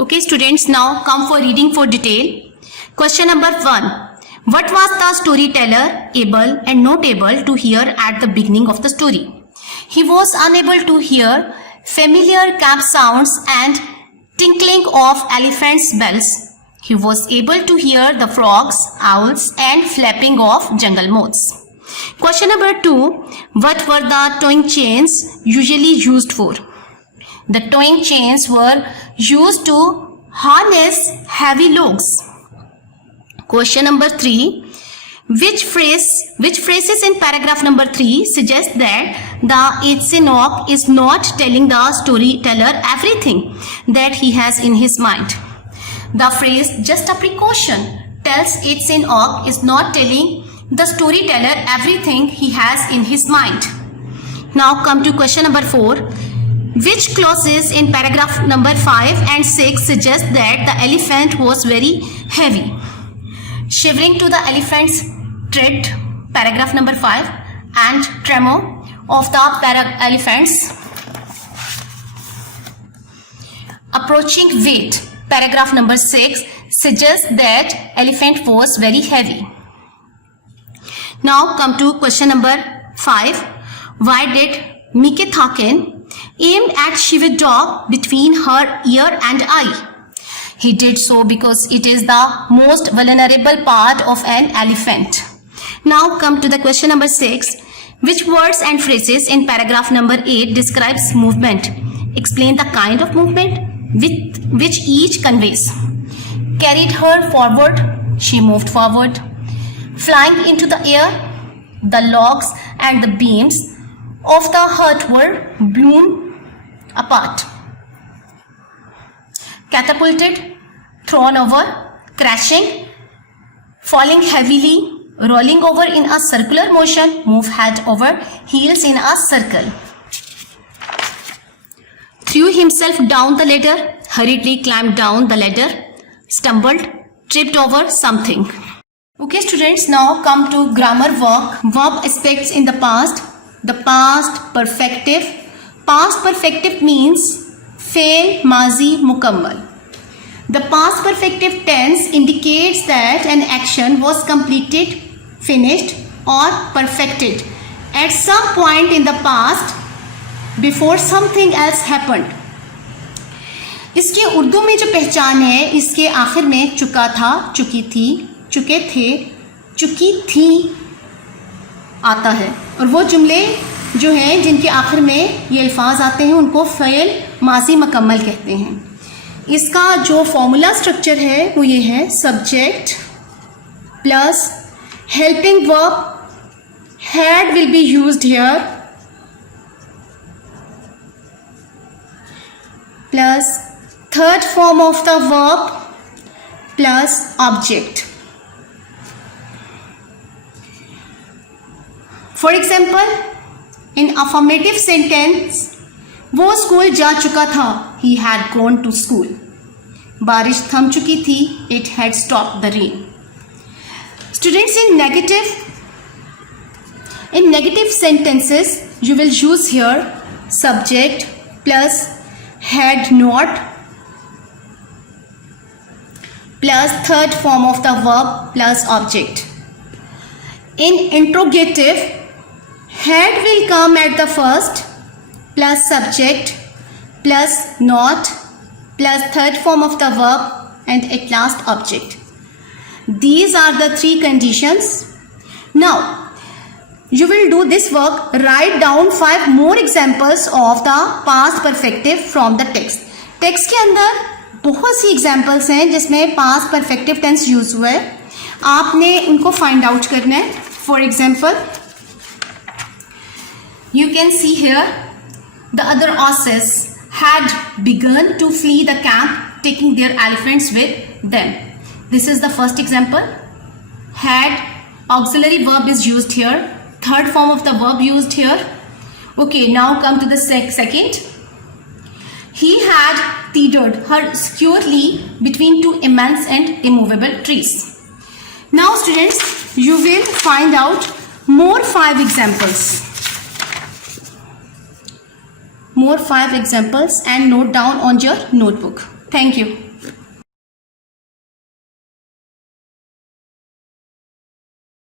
Okay students, now come for reading for detail. Question number 1. What was the storyteller able and not able to hear at the beginning of the story? He was unable to hear familiar camp sounds and tinkling of elephants' bells. He was able to hear the frogs, owls and flapping of jungle moths. Question number 2. What were the towing chains usually used for? The towing chains were used to harness heavy logs. Question number 3. Which phrases in paragraph number 3 suggest that the Etsinok is not telling the storyteller everything that he has in his mind? The phrase "just a precaution" tells Etsinok is not telling the storyteller everything he has in his mind. Now come to question number 4. Which clauses in paragraph number 5 and 6 suggest that the elephant was very heavy? Shivering to the elephant's tread, paragraph number 5, and tremor of the elephants. Approaching weight, paragraph number 6 suggests that elephant was very heavy. Now come to question number 5. Why did Mikithakin aim at Shiva's dog between her ear and eye? He did so because it is the most vulnerable part of an elephant. Now come to the question number 6. Which words and phrases in paragraph number 8 describes movement? Explain the kind of movement which each conveys. Carried her forward, she moved forward. Flying into the air, the logs and the beams of the hut were blown apart. Catapulted, thrown over, crashing, falling heavily, rolling over in a circular motion, move head over heels in a circle. Threw himself down the ladder, hurriedly climbed down the ladder, stumbled, tripped over something. Okay students, now come to grammar work. Verb aspects in the past. The past perfective. Past perfective means fail mazi mukammal. The past perfective tense indicates that an action was completed, finished or perfected at some point in the past before something else happened. इसके उर्दू में जो पहचान है, इसके आखिर में चुका था, चुकी थी, चुके थे, चुकी थी आता है और वो जुमले जो हैं जिनके आखिर में ये अल्फाज आते हैं उनको फ़ेल माजी मुकम्मल कहते हैं. इसका जो फॉर्मूला स्ट्रक्चर है वो ये है: subject plus helping verb, had will be used here, plus third form of the verb plus object. For example, in affirmative sentence, वो स्कूल जा चुका था, he had gone to school. बारिश थम चुकी थी, it had stopped the rain. Students, in negative sentences you will use here subject plus had not plus third form of the verb plus object. In interrogative, had will come at the first plus subject plus not plus third form of the verb and at last object. These are the three conditions. Now you will do this work. Write down 5 more examples of the past perfective from the text. Text के अंदर बहुत सी examples हैं जिसमें past perfective tense use हुआ है. आपने उनको find out करना है. For example, you can see here the other asses had begun to flee the camp, taking their elephants with them. This is the first example. Had auxiliary verb is used here, third form of the verb used here. Okay, now come to the second. He had teetered her securely between 2 immense and immovable trees. Now students, you will find out more 5 examples. More 5 examples and note down on your notebook. Thank you.